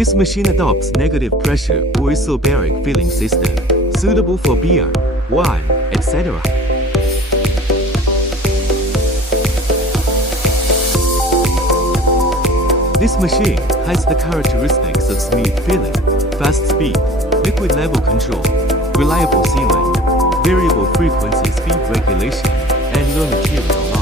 This machine adopts negative pressure or isobaric filling system, suitable for beer, wine, etc. This machine has the characteristics of smooth filling, fast speed, liquid level control, reliable sealing, variable frequency speed regulation, and low material loss.